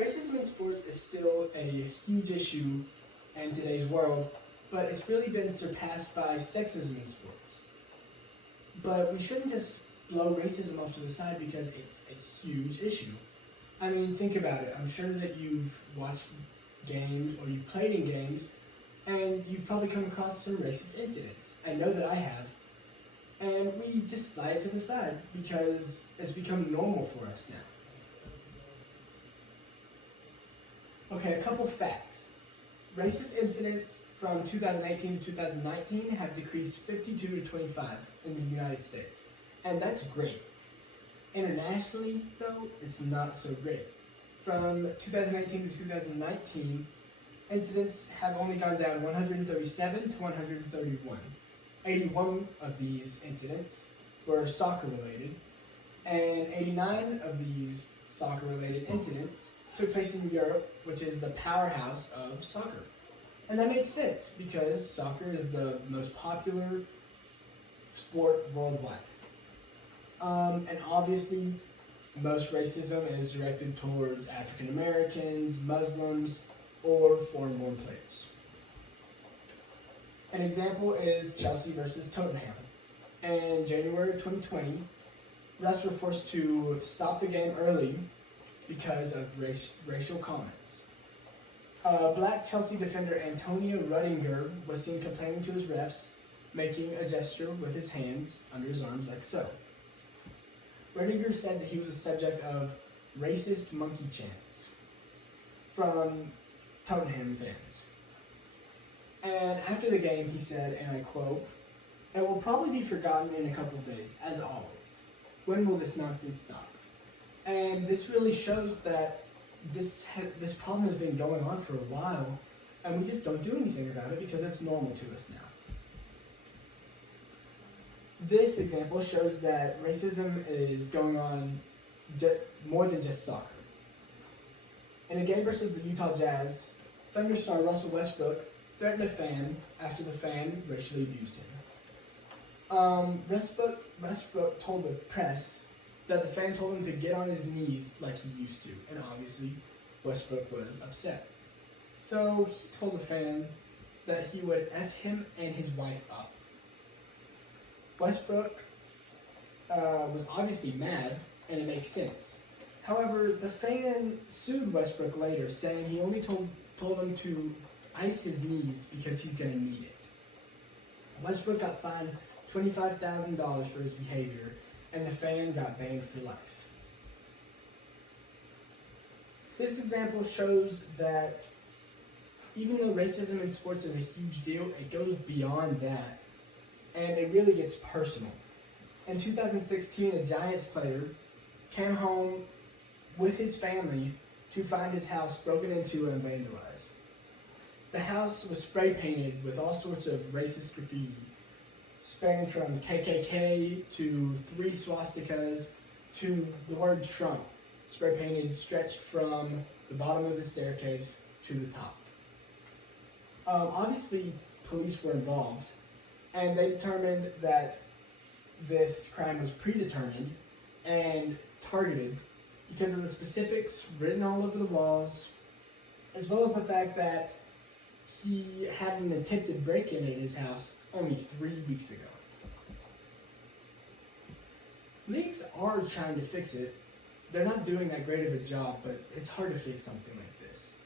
Racism in sports is still a huge issue in today's world, but it's really been surpassed by sexism in sports. But we shouldn't just blow racism off to the side because it's a huge issue. I mean, think about it. I'm sure that you've watched games or you've played in games and you've probably come across some racist incidents. I know that I have. And we just slide it to the side because it's become normal for us now. Okay, a couple facts. Racist incidents from 2018 to 2019 have decreased 52 to 25 in the United States. And that's great. Internationally, though, it's not so great. From 2018 to 2019, incidents have only gone down 137 to 131. 81 of these incidents were soccer related, and 89 of these soccer related incidents took place in Europe, which is the powerhouse of soccer. And that makes sense because soccer is the most popular sport worldwide. And obviously, most racism is directed towards African Americans, Muslims, or foreign-born players. An example is Chelsea versus Tottenham. In January 2020, refs were forced to stop the game early because of racial comments. Black Chelsea defender Antonio Rudiger was seen complaining to his refs, making a gesture with his hands under his arms like so. Rudiger said that he was the subject of racist monkey chants from Tottenham fans. And after the game, he said, and I quote, "It will probably be forgotten in a couple of days, as always. When will this nonsense stop?" And this really shows that this problem has been going on for a while, and we just don't do anything about it because it's normal to us now. This example shows that racism is going on more than just soccer. In a game versus the Utah Jazz, Thunder star Russell Westbrook threatened a fan after the fan racially abused him. Westbrook told the press that the fan told him to get on his knees like he used to, and obviously Westbrook was upset. So he told the fan that he would F him and his wife up. Westbrook was obviously mad, and it makes sense. However, the fan sued Westbrook later, saying he only told him to ice his knees because he's going to need it. Westbrook got fined $25,000 for his behavior, and the fan got banned for life. This example shows that even though racism in sports is a huge deal, it goes beyond that, and it really gets personal. In 2016, a Giants player came home with his family to find his house broken into and vandalized. The house was spray painted with all sorts of racist graffiti, spanning from KKK to 3 swastikas to the word Trump, spray painted stretched from the bottom of the staircase to the top. Obviously, police were involved, and they determined that this crime was predetermined and targeted because of the specifics written all over the walls, as well as the fact that he had an attempted break-in at his house only 3 weeks ago. Leagues are trying to fix it. They're not doing that great of a job, but it's hard to fix something like this.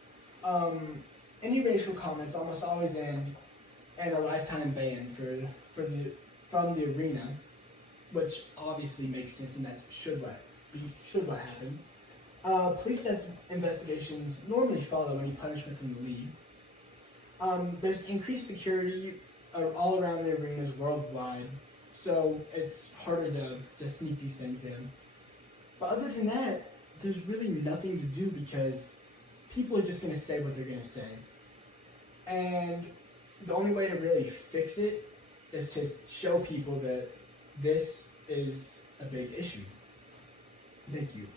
Any racial comments almost always end in a lifetime ban from the arena, which obviously makes sense, and that should what happened. Police investigations normally follow any punishment from the league. There's increased security all around the arenas worldwide, so it's harder to just sneak these things in. But other than that, there's really nothing to do because people are just going to say what they're going to say. And the only way to really fix it is to show people that this is a big issue. Thank you.